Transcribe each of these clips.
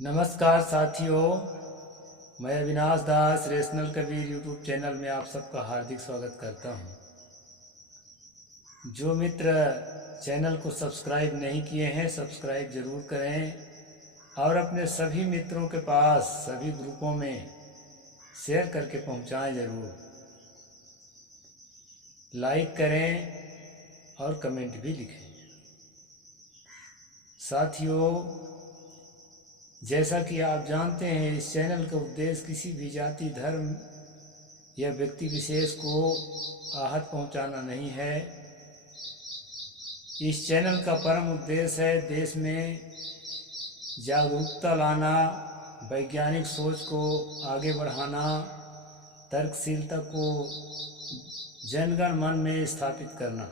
नमस्कार साथियों, मैं अविनाश दास रेशनल कबीर यूट्यूब चैनल में आप सबका हार्दिक स्वागत करता हूं। जो मित्र चैनल को सब्सक्राइब नहीं किए हैं, सब्सक्राइब ज़रूर करें और अपने सभी मित्रों के पास सभी ग्रुपों में शेयर करके पहुंचाएं ज़रूर। लाइक करें और कमेंट भी लिखें। साथियों, जैसा कि आप जानते हैं, इस चैनल का उद्देश्य किसी भी जाति, धर्म या व्यक्ति विशेष को आहत पहुंचाना नहीं है। इस चैनल का परम उद्देश्य है देश में जागरूकता लाना, वैज्ञानिक सोच को आगे बढ़ाना, तर्कशीलता को जनगण मन में स्थापित करना।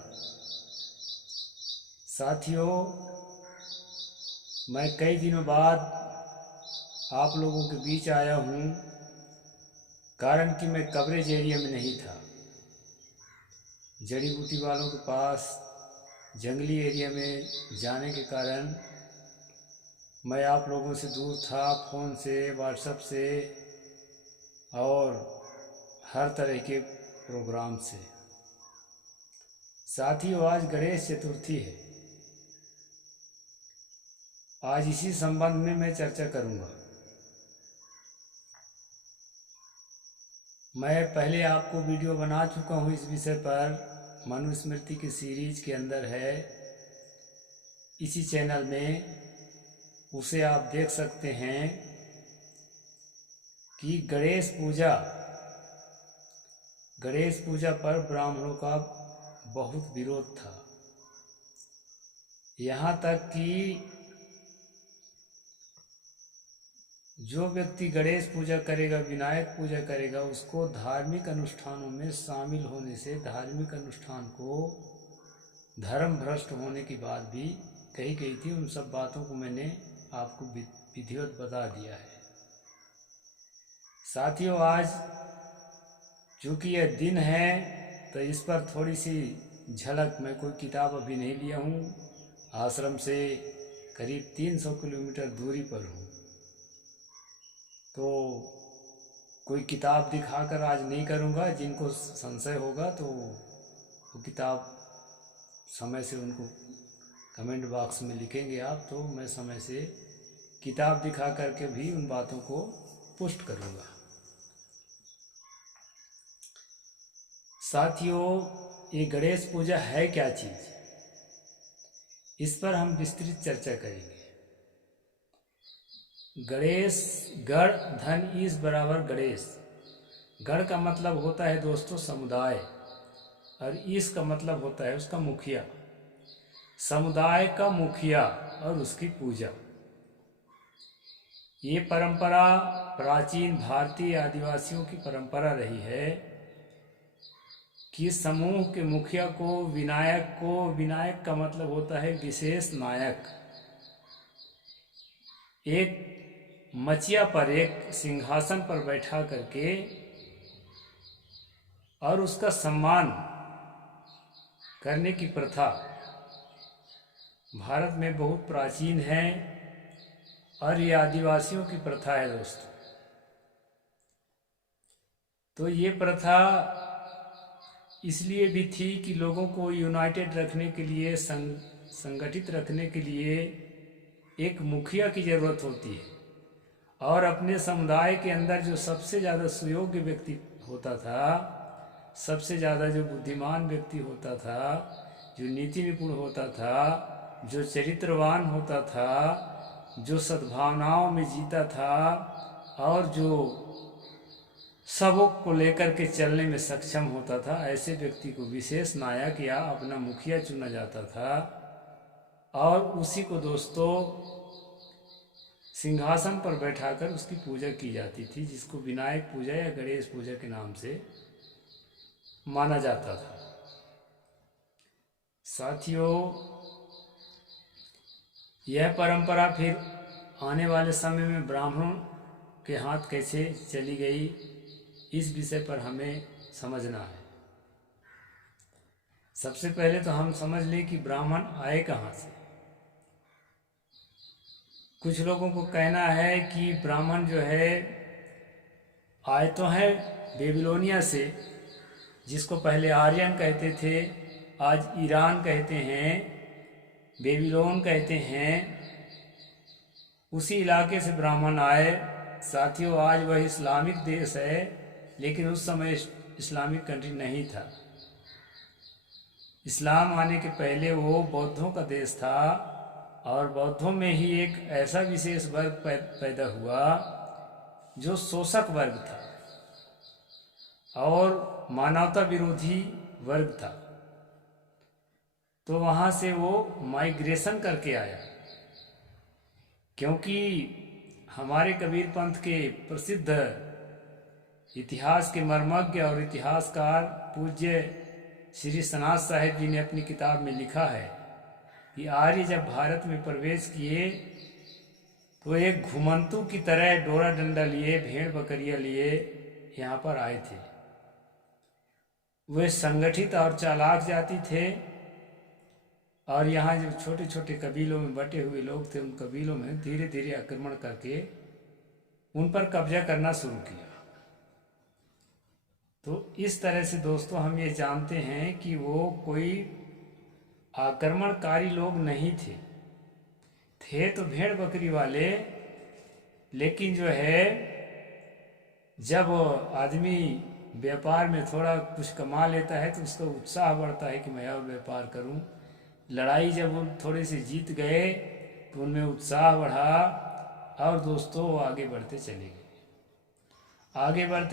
साथियों, मैं कई दिनों बाद आप लोगों के बीच आया हूँ, कारण कि मैं कवरेज एरिया में नहीं था। जड़ी बूटी वालों के पास जंगली एरिया में जाने के कारण मैं आप लोगों से दूर था, फ़ोन से, व्हाट्सएप से और हर तरह के प्रोग्राम से। साथियों, आज गणेश चतुर्थी है। आज इसी संबंध में मैं चर्चा करूँगा। मैं पहले आपको वीडियो बना चुका हूँ इस विषय पर, मनुस्मृति की सीरीज के अंदर है, इसी चैनल में, उसे आप देख सकते हैं कि गणेश पूजा पर ब्राह्मणों का बहुत विरोध था। यहाँ तक कि जो व्यक्ति गणेश पूजा करेगा, विनायक पूजा करेगा, उसको धार्मिक अनुष्ठानों में शामिल होने से धार्मिक अनुष्ठान को धर्म भ्रष्ट होने की बात भी कही गई थी। उन सब बातों को मैंने आपको विधिवत बता दिया है। साथियों, आज चूँकि यह दिन है तो इस पर थोड़ी सी झलक, मैं कोई किताब अभी नहीं लिया हूँ, आश्रम से करीब 300 किलोमीटर दूरी पर हूँ, तो कोई किताब दिखाकर आज नहीं करूँगा। जिनको संशय होगा तो वो किताब समय से उनको कमेंट बॉक्स में लिखेंगे आप, तो मैं समय से किताब दिखा करके भी उन बातों को पुष्ट करूँगा। साथियों, ये गणेश पूजा है क्या चीज़, इस पर हम विस्तृत चर्चा करेंगे। गणेश, गण धन ईश बराबर गणेश। गण का मतलब होता है दोस्तों समुदाय, और ईश का मतलब होता है उसका मुखिया। समुदाय का मुखिया और उसकी पूजा, ये परंपरा प्राचीन भारतीय आदिवासियों की परंपरा रही है कि समूह के मुखिया को, विनायक का मतलब होता है विशेष नायक, एक मचिया पर, एक सिंहासन पर बैठा करके और उसका सम्मान करने की प्रथा भारत में बहुत प्राचीन है, और ये आदिवासियों की प्रथा है दोस्तों। तो ये प्रथा इसलिए भी थी कि लोगों को यूनाइटेड रखने के लिए, संगठित रखने के लिए एक मुखिया की ज़रूरत होती है, और अपने समुदाय के अंदर जो सबसे ज़्यादा सुयोग्य व्यक्ति होता था, सबसे ज़्यादा जो बुद्धिमान व्यक्ति होता था, जो नीति निपुण होता था, जो चरित्रवान होता था, जो सद्भावनाओं में जीता था और जो सबों को लेकर के चलने में सक्षम होता था, ऐसे व्यक्ति को विशेष नायक या अपना मुखिया चुना जाता था, और उसी को दोस्तों सिंहासन पर बैठाकर उसकी पूजा की जाती थी, जिसको विनायक पूजा या गणेश पूजा के नाम से माना जाता था। साथियों, यह परंपरा फिर आने वाले समय में ब्राह्मणों के हाथ कैसे चली गई, इस विषय पर हमें समझना है। सबसे पहले तो हम समझ लें कि ब्राह्मण आए कहाँ से। कुछ लोगों को कहना है कि ब्राह्मण जो है आए तो हैं बेबीलोनिया से, जिसको पहले आर्यन कहते थे, आज ईरान कहते हैं, बेबीलोन कहते हैं, उसी इलाके से ब्राह्मण आए। साथियों, आज वह इस्लामिक देश है, लेकिन उस समय इस्लामिक कंट्री नहीं था। इस्लाम आने के पहले वो बौद्धों का देश था, और बौद्धों में ही एक ऐसा विशेष वर्ग पैदा हुआ जो शोषक वर्ग था और मानवता विरोधी वर्ग था। तो वहाँ से वो माइग्रेशन करके आया, क्योंकि हमारे कबीर पंथ के प्रसिद्ध इतिहास के मर्मज्ञ और इतिहासकार पूज्य श्री सनातन साहिब जी ने अपनी किताब में लिखा है कि आर्य जब भारत में प्रवेश किए तो एक घुमंतु की तरह डोरा डंडा लिए, भेड़ बकरियां लिए यहाँ पर आए थे। वे संगठित और चालाक जाति थे, और यहाँ जो छोटे छोटे कबीलों में बटे हुए लोग थे, उन कबीलों में धीरे धीरे आक्रमण करके उन पर कब्जा करना शुरू किया। तो इस तरह से दोस्तों हम ये जानते हैं कि वो कोई आक्रमणकारी लोग नहीं थे तो भेड़ बकरी वाले, लेकिन जो है जब आदमी व्यापार में थोड़ा कुछ कमा लेता है तो उसका उत्साह बढ़ता है कि मैं और व्यापार करूं। लड़ाई जब वो थोड़े से जीत गए तो उनमें उत्साह बढ़ा, और दोस्तों वो आगे बढ़ते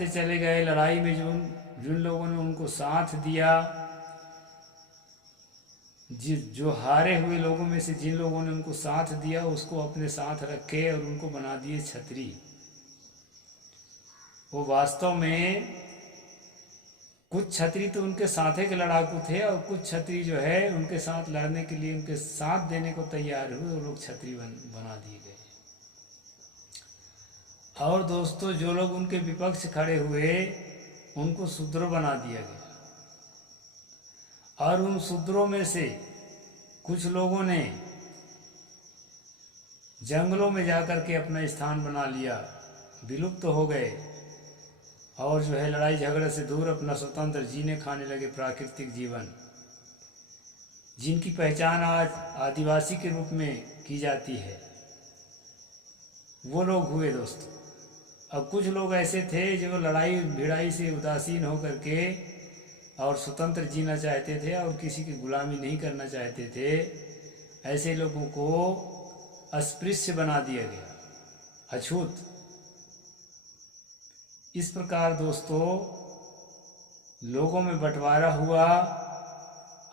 चले गए। लड़ाई में जिन लोगों ने उनको साथ दिया, जो हारे हुए लोगों में से जिन लोगों ने उनको साथ दिया, उसको अपने साथ रखे और उनको बना दिए छत्री। वो वास्तव में कुछ छत्री तो उनके साथे के लड़ाकू थे, और कुछ छत्री जो है उनके साथ लड़ने के लिए उनके साथ देने को तैयार हुए, वो लोग छत्री बना दिए गए। और दोस्तों, जो लोग उनके विपक्ष खड़े हुए उनको शूद्र बना दिया गया, और उन शूद्रों में से कुछ लोगों ने जंगलों में जाकर के अपना स्थान बना लिया, विलुप्त हो गए, और जो है लड़ाई झगड़े से दूर अपना स्वतंत्र जीने खाने लगे प्राकृतिक जीवन, जिनकी पहचान आज आदिवासी के रूप में की जाती है। वो लोग हुए दोस्तों। अब कुछ लोग ऐसे थे जो लड़ाई भिड़ाई से उदासीन होकर के और स्वतंत्र जीना चाहते थे और किसी की गुलामी नहीं करना चाहते थे। ऐसे लोगों को अस्पृश्य बना दिया गया, अछूत। इस प्रकार दोस्तों लोगों में बंटवारा हुआ,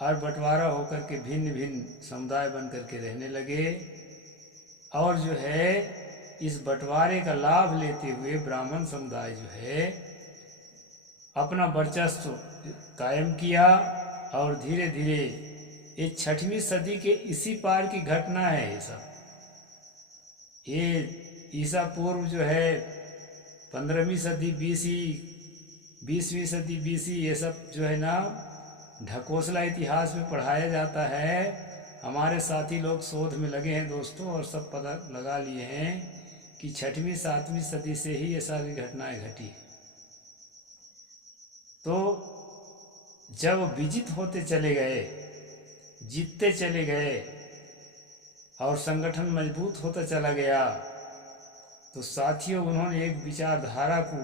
और बंटवारा होकर के भिन्न भिन्न समुदाय बन करके रहने लगे, और जो है इस बंटवारे का लाभ लेते हुए ब्राह्मण समुदाय जो है अपना वर्चस्व कायम किया। और धीरे धीरे ये 6वीं सदी के इसी पार की घटना है। ये सब ये ईसा पूर्व जो है 15वीं सदी बीसी, 20वीं सदी बीसी, ये सब जो है ना ढकोसला इतिहास में पढ़ाया जाता है। हमारे साथी लोग शोध में लगे हैं दोस्तों, और सब पता लगा लिए हैं कि 6वीं 7वीं सदी से ही ये सारी घटनाएं घटी। तो जब विजित होते चले गए, जीतते चले गए, और संगठन मजबूत होता चला गया, तो साथियों उन्होंने एक विचारधारा को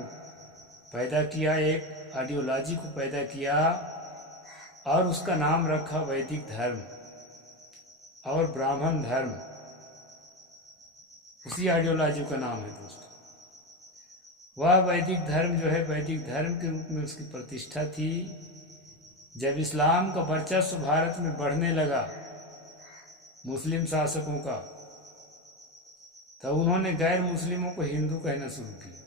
पैदा किया, एक आइडियोलॉजी को पैदा किया, और उसका नाम रखा वैदिक धर्म और ब्राह्मण धर्म। उसी आइडियोलॉजी का नाम है दोस्तों। वह वैदिक धर्म जो है, वैदिक धर्म के रूप में उसकी प्रतिष्ठा थी। जब इस्लाम का वर्चस्व भारत में बढ़ने लगा मुस्लिम शासकों का, तब उन्होंने गैर मुस्लिमों को हिंदू कहना शुरू किया।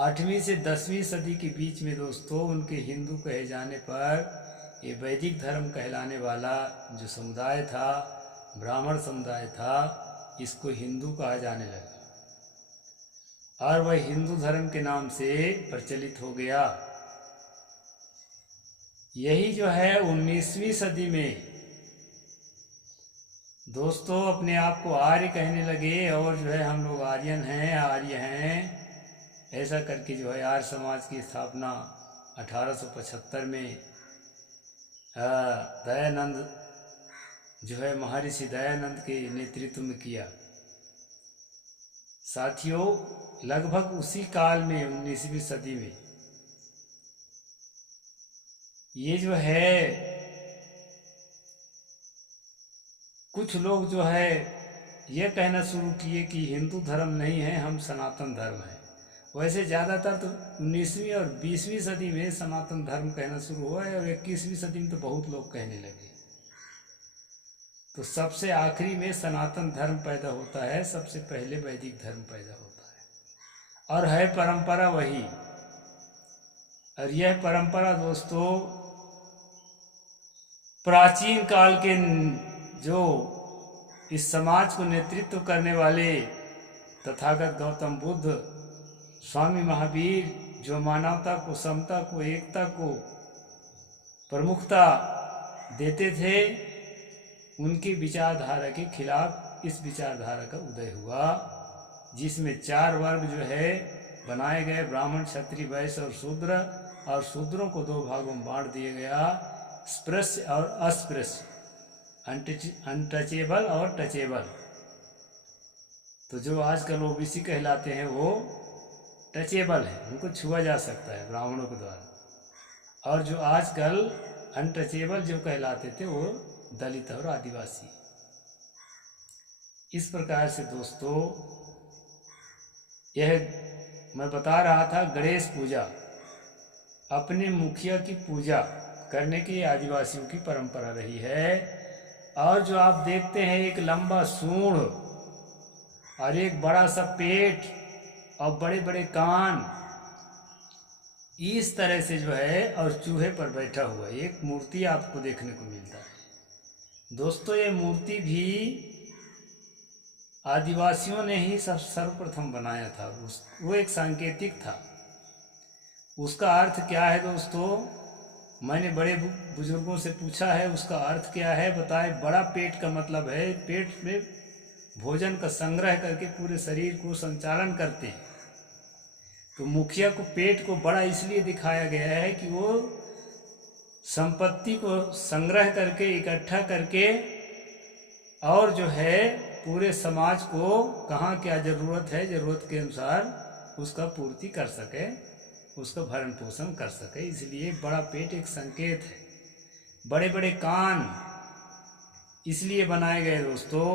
8वीं से 10वीं सदी के बीच में दोस्तों उनके हिंदू कहे जाने पर ये वैदिक धर्म कहलाने वाला जो समुदाय था, ब्राह्मण समुदाय था, इसको हिंदू कहा जाने लगा, और वह हिंदू धर्म के नाम से प्रचलित हो गया। यही जो है 19वीं सदी में दोस्तों अपने आप को आर्य कहने लगे और जो है हम लोग आर्यन हैं, आर्य हैं, ऐसा करके जो है आर्य समाज की स्थापना 1875 में दयानंद जो है महर्षि दयानंद के नेतृत्व में किया। साथियों लगभग उसी काल में 19वीं सदी में ये जो है कुछ लोग जो है ये कहना शुरू किए कि हिंदू धर्म नहीं है, हम सनातन धर्म है। वैसे ज़्यादातर तो 19वीं और 20वीं सदी में सनातन धर्म कहना शुरू हुआ है और 21वीं सदी में तो बहुत लोग कहने लगे। तो सबसे आखिरी में सनातन धर्म पैदा होता है, सबसे पहले वैदिक धर्म पैदा होता है और है परंपरा वही। और यह परंपरा दोस्तों प्राचीन काल के जो इस समाज को नेतृत्व करने वाले तथागत गौतम बुद्ध, स्वामी महावीर, जो मानवता को, समता को, एकता को प्रमुखता देते थे, उनकी विचारधारा के खिलाफ इस विचारधारा का उदय हुआ, जिसमें 4 वर्ग जो है बनाए गए, ब्राह्मण, क्षत्रिय, वैश्य और शूद्र। और शूद्रों को 2 भागों में बांट दिया गया, स्पृश्य और अस्पृश्य, अनटचेबल और टचेबल। तो जो आजकल ओबीसी कहलाते हैं वो टचेबल है, उनको छुआ जा सकता है ब्राह्मणों के द्वारा। और जो आजकल अनटचेबल जो कहलाते थे वो दलित और आदिवासी। इस प्रकार से दोस्तों यह मैं बता रहा था, गणेश पूजा, अपने मुखिया की पूजा करने की आदिवासियों की परंपरा रही है। और जो आप देखते हैं एक लंबा सूंड और एक बड़ा सा पेट और बड़े बड़े कान, इस तरह से जो है और चूहे पर बैठा हुआ एक मूर्ति आपको देखने को मिलता है। दोस्तों ये मूर्ति भी आदिवासियों ने ही सर्वप्रथम बनाया था। वो एक सांकेतिक था। उसका अर्थ क्या है दोस्तों, मैंने बड़े बुजुर्गों से पूछा है उसका अर्थ क्या है, बताए। बड़ा पेट का मतलब है पेट में भोजन का संग्रह करके पूरे शरीर को संचालन करते हैं। तो मुखिया को पेट को बड़ा इसलिए दिखाया गया है कि वो संपत्ति को संग्रह करके, इकट्ठा करके और जो है पूरे समाज को कहाँ क्या ज़रूरत है, ज़रूरत के अनुसार उसका पूर्ति कर सके, उसका भरण पोषण कर सके। इसलिए बड़ा पेट एक संकेत है। बड़े बड़े कान इसलिए बनाए गए दोस्तों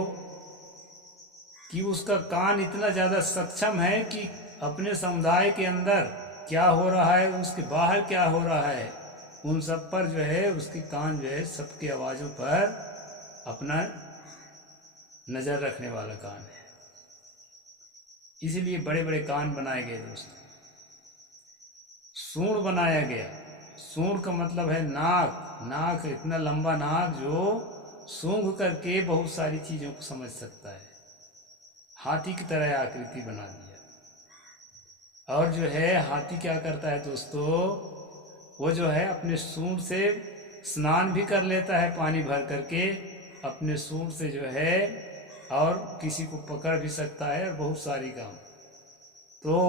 कि उसका कान इतना ज़्यादा सक्षम है कि अपने समुदाय के अंदर क्या हो रहा है, उसके बाहर क्या हो रहा है, उन सब पर जो है उसके कान जो है सबकी आवाज़ों पर अपना नज़र रखने वाला कान है। इसलिए बड़े बड़े कान बनाए गए दोस्तों। सूंड बनाया गया। सूंड का मतलब है नाक। नाक, इतना लंबा नाक जो सूंघ करके बहुत सारी चीज़ों को समझ सकता है। हाथी की तरह आकृति बना दिया। और जो है हाथी क्या करता है दोस्तों, वो जो है अपने सूंड से स्नान भी कर लेता है, पानी भर करके अपने सूंड से जो है, और किसी को पकड़ भी सकता है और बहुत सारी काम। तो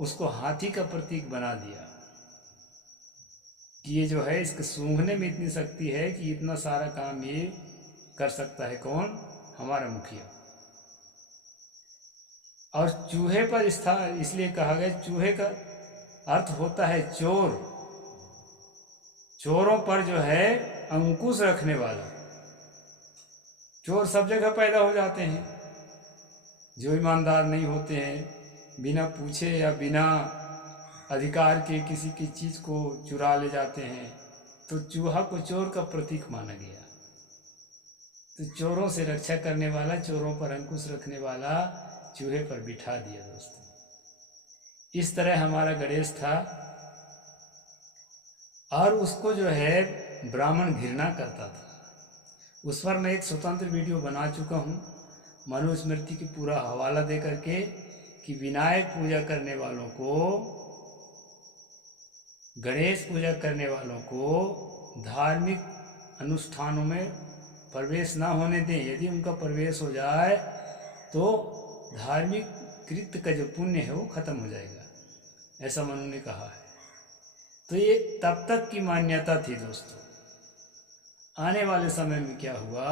उसको हाथी का प्रतीक बना दिया कि ये जो है इसके सूंघने में इतनी शक्ति है कि इतना सारा काम ये कर सकता है। कौन? हमारा मुखिया। और चूहे पर इसलिए कहा गया, चूहे का अर्थ होता है चोर। चोरों पर जो है अंकुश रखने वाला। चोर सब जगह पैदा हो जाते हैं। जो ईमानदार नहीं होते हैं, बिना पूछे या बिना अधिकार के किसी की चीज़ को चुरा ले जाते हैं, तो चूहा को चोर का प्रतीक माना गया। तो चोरों से रक्षा करने वाला, चोरों पर अंकुश रखने वाला चूहे पर बिठा दिया दोस्तों। इस तरह हमारा गणेश था। और उसको जो है ब्राह्मण घृणा करता था। उस पर मैं एक स्वतंत्र वीडियो बना चुका हूँ, मनुस्मृति की पूरा हवाला दे करके, कि विनायक पूजा करने वालों को, गणेश पूजा करने वालों को धार्मिक अनुष्ठानों में प्रवेश ना होने दें। यदि उनका प्रवेश हो जाए तो धार्मिक कृत्य का जो पुण्य है वो खत्म हो जाएगा, ऐसा मनु ने कहा है। तो ये तब तक की मान्यता थी दोस्तों। आने वाले समय में क्या हुआ,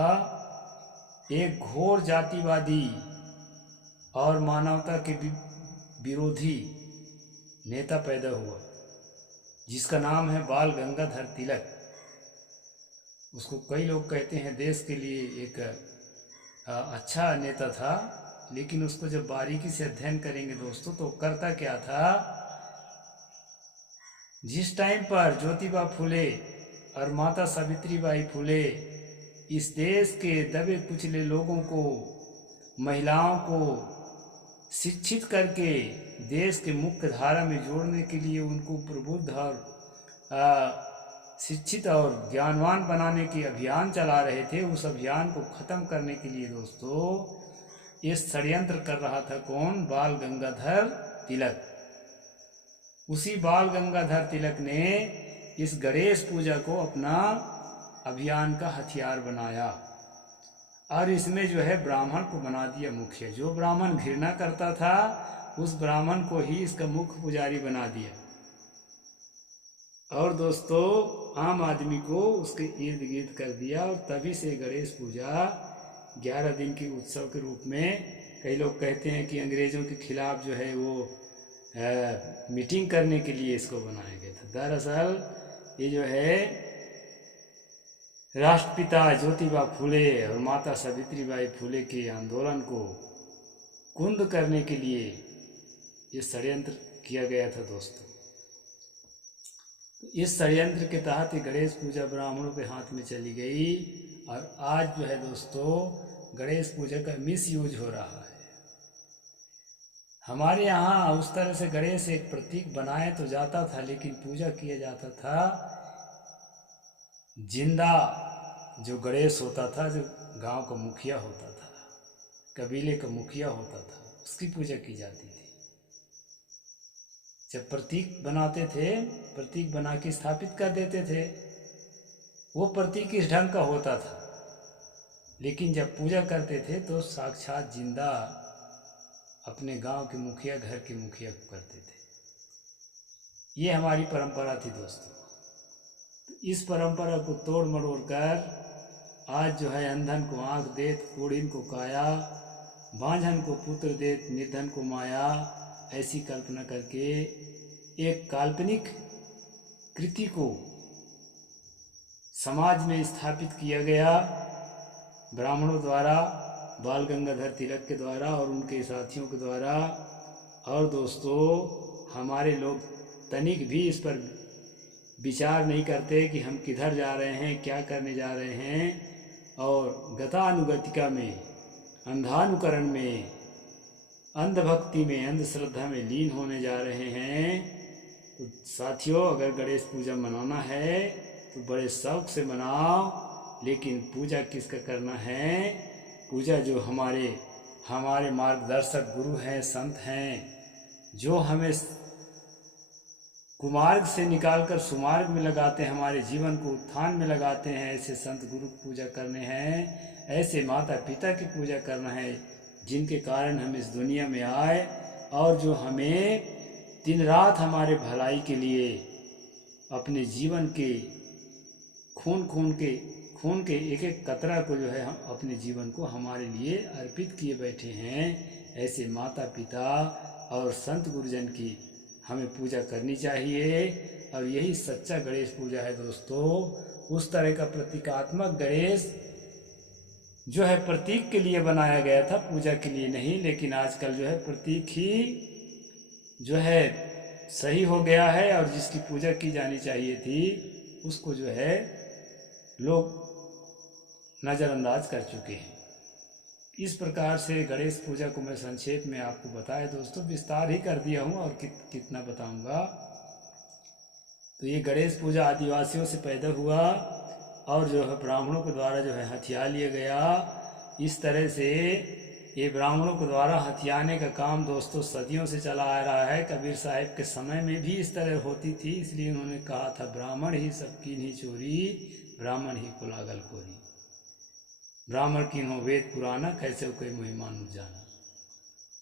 एक घोर जातिवादी और मानवता के विरोधी नेता पैदा हुआ, जिसका नाम है बाल गंगाधर तिलक। उसको कई लोग कहते हैं देश के लिए एक अच्छा नेता था, लेकिन उसको जब बारीकी से अध्ययन करेंगे दोस्तों तो करता क्या था, जिस टाइम पर ज्योतिबा फुले और माता सावित्रीबाई फुले इस देश के दबे कुचले लोगों को, महिलाओं को शिक्षित करके देश के मुख्य धारा में जोड़ने के लिए उनको प्रबुद्ध और शिक्षित और ज्ञानवान बनाने के अभियान चला रहे थे, उस अभियान को ख़त्म करने के लिए दोस्तों ये षड्यंत्र कर रहा था कौन, बाल गंगाधर तिलक। उसी बाल गंगाधर तिलक ने इस गणेश पूजा को अपना अभियान का हथियार बनाया और इसमें जो है ब्राह्मण को बना दिया मुख्य। जो ब्राह्मण घृणा करता था उस ब्राह्मण को ही इसका मुख्य पुजारी बना दिया और दोस्तों आम आदमी को उसके इर्द गिर्द कर दिया। और तभी से गणेश पूजा 11 दिन के उत्सव के रूप में, कई लोग कहते हैं कि अंग्रेज़ों के खिलाफ जो है वो मीटिंग करने के लिए इसको बनाया गया था। दरअसल ये जो है राष्ट्रपिता ज्योतिबा फुले और माता सावित्रीबाई फुले के आंदोलन को कुंद करने के लिए ये षड्यंत्र किया गया था दोस्तों। इस षड्यंत्र के तहत गणेश पूजा ब्राह्मणों के हाथ में चली गई और आज जो है दोस्तों गणेश पूजा का मिसयूज हो रहा है। हमारे यहाँ उस तरह से गणेश एक प्रतीक बनाए तो जाता था, लेकिन पूजा किया जाता था जिंदा जो गणेश होता था, जो गांव का मुखिया होता था, कबीले का मुखिया होता था, उसकी पूजा की जाती थी। जब प्रतीक बनाते थे, प्रतीक बना के स्थापित कर देते थे, वो प्रतीक इस ढंग का होता था, लेकिन जब पूजा करते थे तो साक्षात जिंदा अपने गांव के मुखिया, घर के मुखिया को करते थे। ये हमारी परंपरा थी दोस्तों। इस परंपरा को तोड़ मरोड़ कर आज जो है अंधन को आँख देत, कोढ़िन को काया, बांझन को पुत्र देत, निर्धन को माया, ऐसी कल्पना करके एक काल्पनिक कृति को समाज में स्थापित किया गया ब्राह्मणों द्वारा, बाल गंगाधर तिलक के द्वारा और उनके साथियों के द्वारा। और दोस्तों हमारे लोग तनिक भी इस पर विचार नहीं करते कि हम किधर जा रहे हैं, क्या करने जा रहे हैं, और गतानुगतिका में, अंधानुकरण में, अंधभक्ति में, अंधश्रद्धा में लीन होने जा रहे हैं। तो साथियों अगर गणेश पूजा मनाना है तो बड़े शौक से मनाओ, लेकिन पूजा किसका करना है, पूजा जो हमारे मार्गदर्शक गुरु हैं, संत हैं, जो हमें कुमार्ग से निकालकर सुमार्ग में लगाते हैं, हमारे जीवन को उत्थान में लगाते हैं, ऐसे संत गुरु की पूजा करने हैं, ऐसे माता पिता की पूजा करना है जिनके कारण हम इस दुनिया में आए और जो हमें दिन रात हमारे भलाई के लिए अपने जीवन के खून के एक एक कतरा को जो है हम अपने जीवन को हमारे लिए अर्पित किए बैठे हैं। ऐसे माता पिता और संत गुरुजन की हमें पूजा करनी चाहिए और यही सच्चा गणेश पूजा है दोस्तों। उस तरह का प्रतीकात्मक गणेश जो है प्रतीक के लिए बनाया गया था, पूजा के लिए नहीं। लेकिन आजकल जो है प्रतीक ही जो है सही हो गया है और जिसकी पूजा की जानी चाहिए थी उसको जो है लोग नज़रअंदाज कर चुके हैं। इस प्रकार से गणेश पूजा को मैं संक्षेप में आपको बताया दोस्तों, विस्तार ही कर दिया हूँ और कितना बताऊँगा। तो ये गणेश पूजा आदिवासियों से पैदा हुआ और जो है ब्राह्मणों के द्वारा जो है हथिया लिया गया। इस तरह से ये ब्राह्मणों के द्वारा हथियाने का काम दोस्तों सदियों से चला आ रहा है। कबीर साहिब के समय में भी इस तरह होती थी, इसलिए उन्होंने कहा था ब्राह्मण ही सबकी नहीं चोरी, ब्राह्मण ही को लागल कोरी। ब्राह्मण किन्हो वेद पुराना, कैसे हो कोई मोहि मानुष जाना।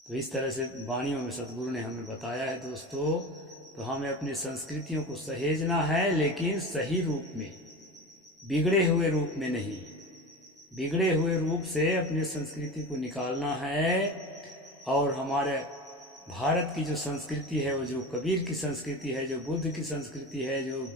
तो इस तरह से वाणियों में सतगुरु ने हमें बताया है दोस्तों। तो हमें अपनी संस्कृतियों को सहेजना है, लेकिन सही रूप में, बिगड़े हुए रूप में नहीं। बिगड़े हुए रूप से अपनी संस्कृति को निकालना है। और हमारे भारत की जो संस्कृति है, वो जो कबीर की संस्कृति है, जो बुद्ध की संस्कृति है, जो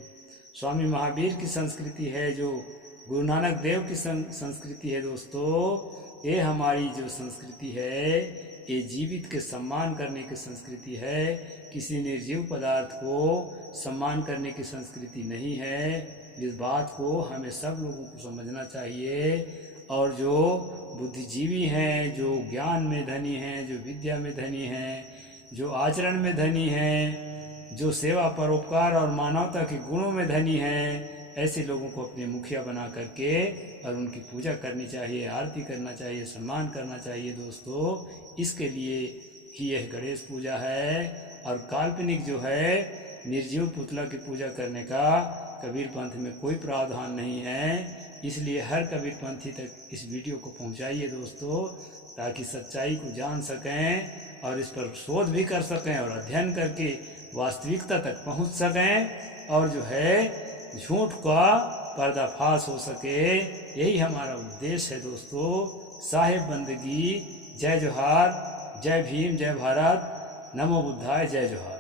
स्वामी महावीर की संस्कृति है, जो गुरु नानक देव की संस्कृति है दोस्तों, ये हमारी जो संस्कृति है, ये जीवित के सम्मान करने की संस्कृति है। किसी निर्जीव पदार्थ को सम्मान करने की संस्कृति नहीं है। इस बात को हमें सब लोगों को समझना चाहिए। और जो बुद्धिजीवी हैं, जो ज्ञान में धनी हैं, जो विद्या में धनी हैं, जो आचरण में धनी हैं, जो सेवा परोपकार और मानवता के गुणों में धनी हैं, ऐसे लोगों को अपने मुखिया बना करके और उनकी पूजा करनी चाहिए, आरती करना चाहिए, सम्मान करना चाहिए दोस्तों। इसके लिए ही यह गणेश पूजा है। और काल्पनिक जो है निर्जीव पुतला की पूजा करने का कबीर पंथ में कोई प्रावधान नहीं है। इसलिए हर कबीर पंथी तक इस वीडियो को पहुंचाइए दोस्तों, ताकि सच्चाई को जान सकें और इस पर शोध भी कर सकें और अध्ययन करके वास्तविकता तक पहुंच सकें, और जो है झूठ का पर्दाफाश हो सके। यही हमारा उद्देश्य है दोस्तों। साहिब बंदगी। जय जोहार, जय भीम, जय भारत, नमो बुद्धाय, जय जोहार।